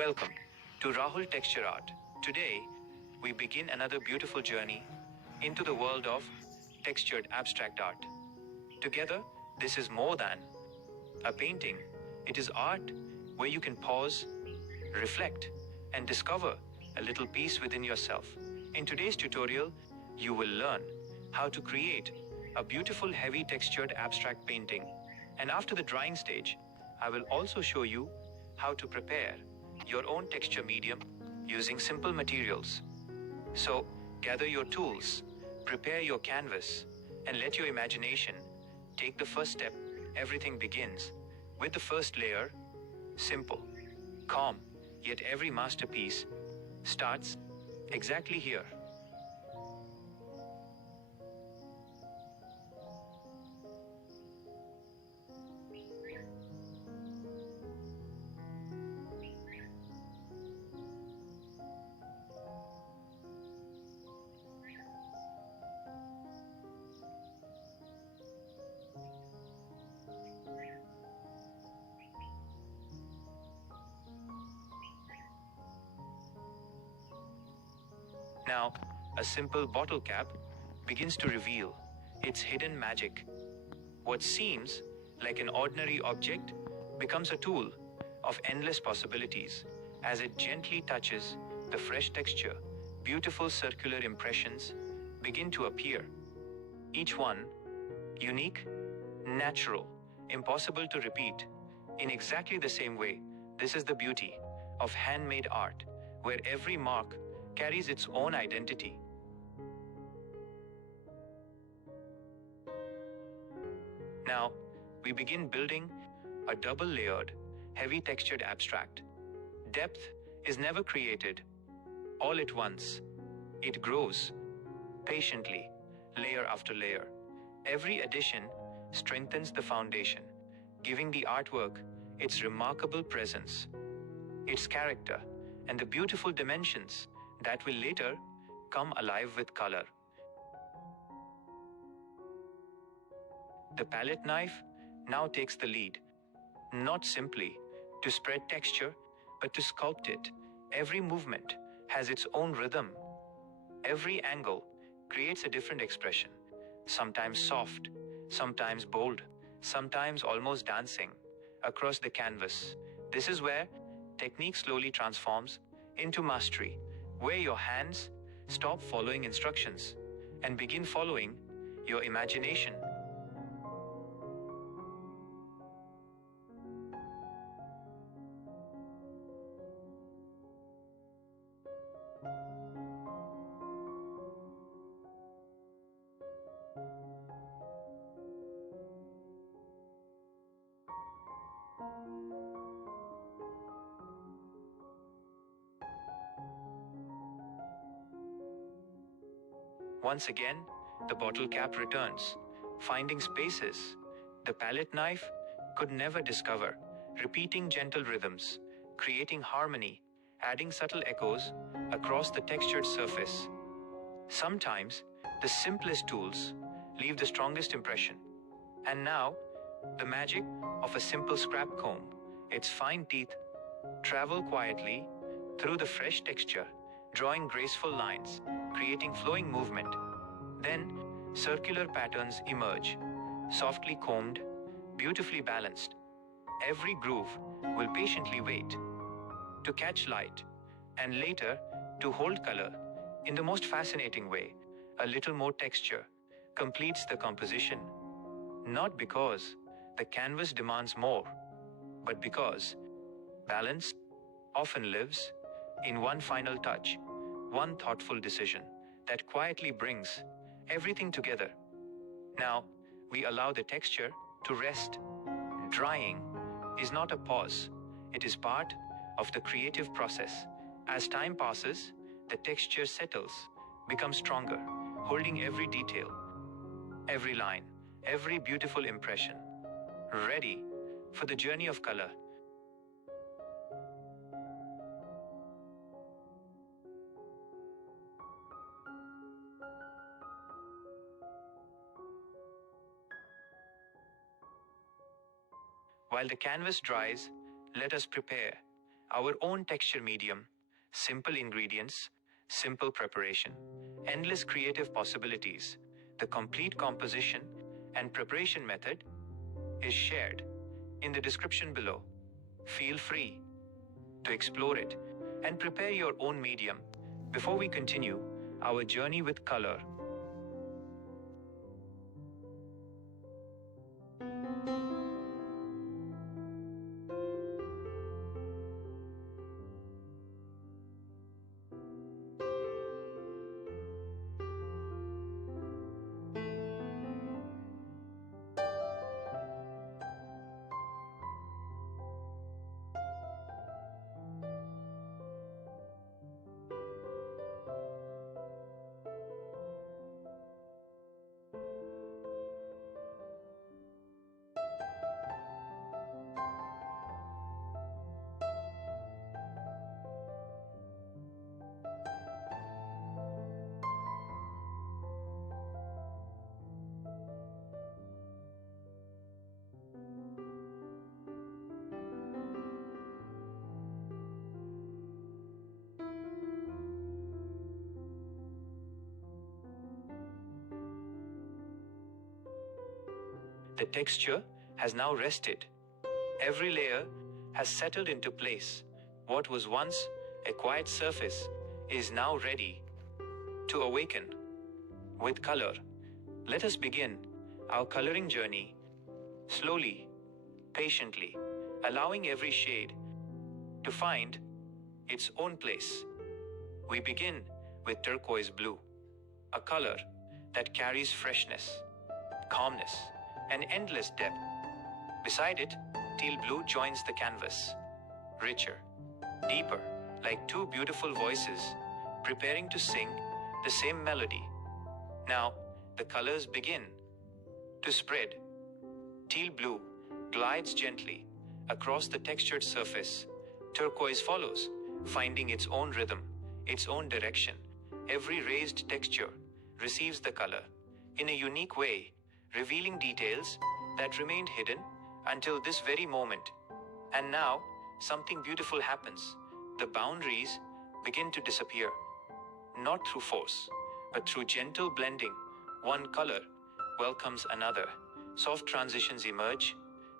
Welcome to Rahul Texture Art. Today, we begin another beautiful journey into the world of textured abstract art. Together, this is more than a painting. It is art where you can pause, reflect, and discover a little piece within yourself. In today's tutorial, you will learn how to create a beautiful heavy textured abstract painting. And after the drying stage, I will also show you how to prepare your own texture medium using simple materials. So, gather your tools, prepare your canvas, and let your imagination take the first step. Everything begins with the first layer, simple, calm, yet every masterpiece starts exactly here. Now, a simple bottle cap begins to reveal its hidden magic. What seems like an ordinary object becomes a tool of endless possibilities as it gently touches the fresh texture. Beautiful circular impressions begin to appear. Each one unique, natural, impossible to repeat in exactly the same way. This is the beauty of handmade art, where every mark carries its own identity. Now, we begin building a double-layered, heavy textured abstract. Depth is never created all at once. It grows patiently, layer after layer. Every addition strengthens the foundation, giving the artwork its remarkable presence, its character, and the beautiful dimensions that will later come alive with color. The palette knife now takes the lead, not simply to spread texture, but to sculpt it. Every movement has its own rhythm. Every angle creates a different expression, sometimes soft, sometimes bold, sometimes almost dancing across the canvas. This is where technique slowly transforms into mastery, where your hands stop following instructions and begin following your imagination. Once again, the bottle cap returns, finding spaces the palette knife could never discover, repeating gentle rhythms, creating harmony, adding subtle echoes across the textured surface. Sometimes, the simplest tools leave the strongest impression. And now, the magic of a simple scrap comb, its fine teeth travel quietly through the fresh texture, drawing graceful lines, creating flowing movement. Then, circular patterns emerge, softly combed, beautifully balanced. Every groove will patiently wait to catch light, and later to hold color in the most fascinating way. A little more texture completes the composition, not because the canvas demands more, but because balance often lives in one final touch, one thoughtful decision that quietly brings everything together. Now, we allow the texture to rest. Drying is not a pause, it is part of the creative process. As time passes, the texture settles, becomes stronger, holding every detail, every line, every beautiful impression, ready for the journey of color. While the canvas dries, let us prepare our own texture medium, simple ingredients, simple preparation, endless creative possibilities. The complete composition and preparation method is shared in the description below. Feel free to explore it and prepare your own medium. Before we continue our journey with color, the texture has now rested. Every layer has settled into place. What was once a quiet surface is now ready to awaken with color. Let us begin our coloring journey slowly, patiently, allowing every shade to find its own place. We begin with turquoise blue, a color that carries freshness, calmness, and endless depth. Beside it, teal blue joins the canvas, richer, deeper, like two beautiful voices preparing to sing the same melody. Now, the colors begin to spread. Teal blue glides gently across the textured surface. Turquoise follows, finding its own rhythm, its own direction. Every raised texture receives the color in a unique way, revealing details that remained hidden until this very moment. And now, something beautiful happens. The boundaries begin to disappear, not through force, but through gentle blending. One color welcomes another. Soft transitions emerge,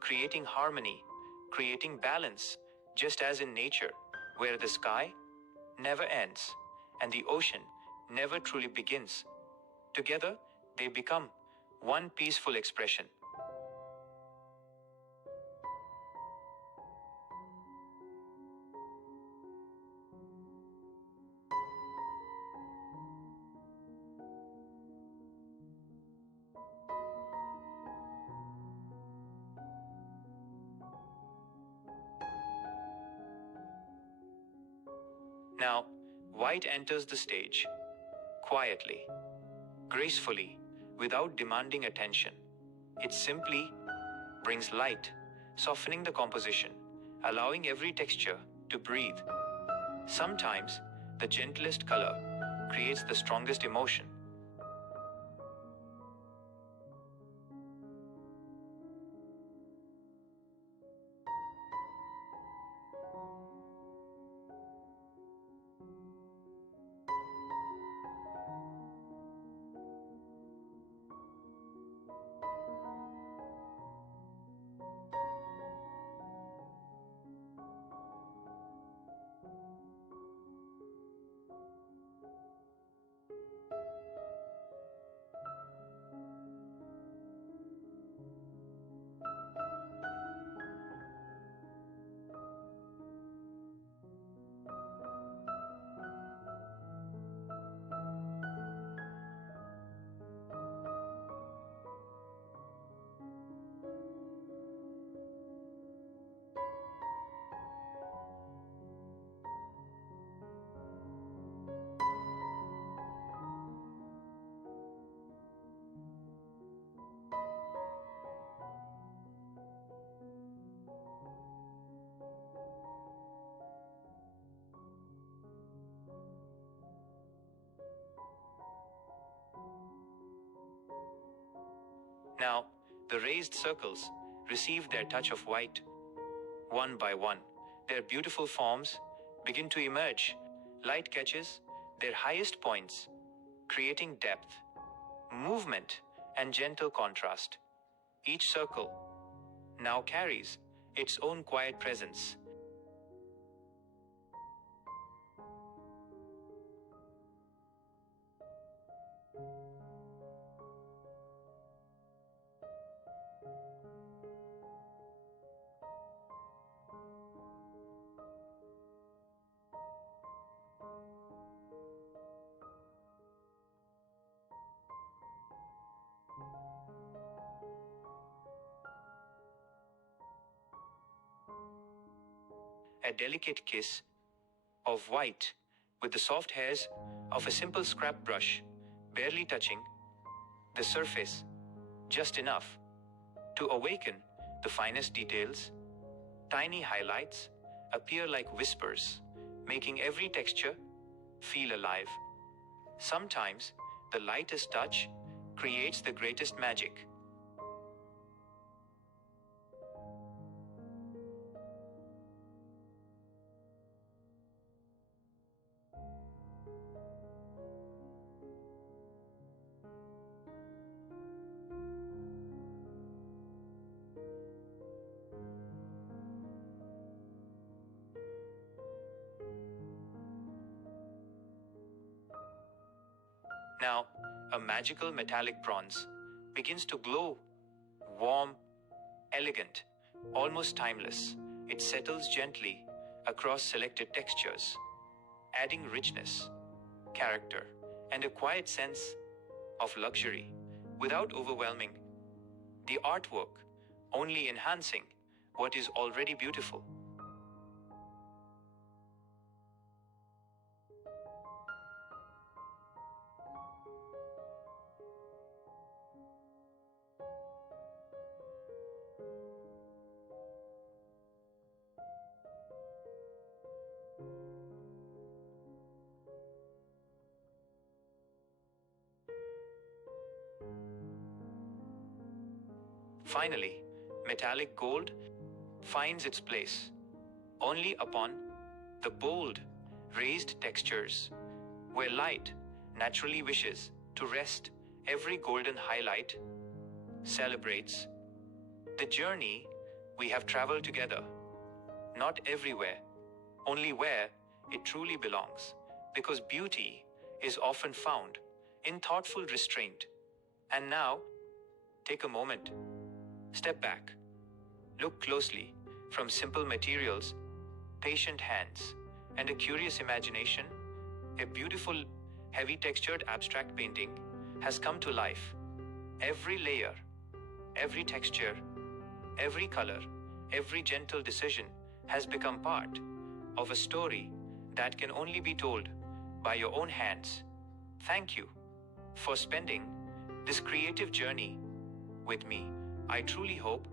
creating harmony, creating balance, just as in nature, where the sky never ends and the ocean never truly begins. Together, they become one peaceful expression. Now, white enters the stage, quietly, gracefully, without demanding attention. It simply brings light, softening the composition, allowing every texture to breathe. Sometimes, the gentlest color creates the strongest emotion. Now, the raised circles receive their touch of white. One by one, their beautiful forms begin to emerge. Light catches their highest points, creating depth, movement, and gentle contrast. Each circle now carries its own quiet presence. A delicate kiss of white with the soft hairs of a simple scrap brush, barely touching the surface just enough to awaken the finest details. Tiny highlights appear like whispers, making every texture feel alive. Sometimes the lightest touch creates the greatest magic. Now, a magical metallic bronze begins to glow, warm, elegant, almost timeless. It settles gently across selected textures, adding richness, character, and a quiet sense of luxury without overwhelming the artwork, only enhancing what is already beautiful. Finally, metallic gold finds its place only upon the bold, raised textures where light naturally wishes to rest. Every golden highlight celebrates the journey we have traveled together. Not everywhere, only where it truly belongs, because beauty is often found in thoughtful restraint. And now, take a moment. Step back. Look closely. From simple materials, patient hands, and a curious imagination, a beautiful, heavy textured abstract painting has come to life. Every layer, every texture, every color, every gentle decision has become part of a story that can only be told by your own hands. Thank you for spending this creative journey with me. I truly hope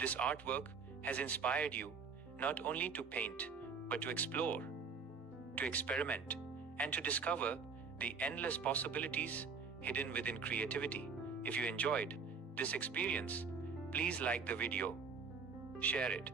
this artwork has inspired you not only to paint, but to explore, to experiment, and to discover the endless possibilities hidden within creativity. If you enjoyed this experience, please like the video, share it,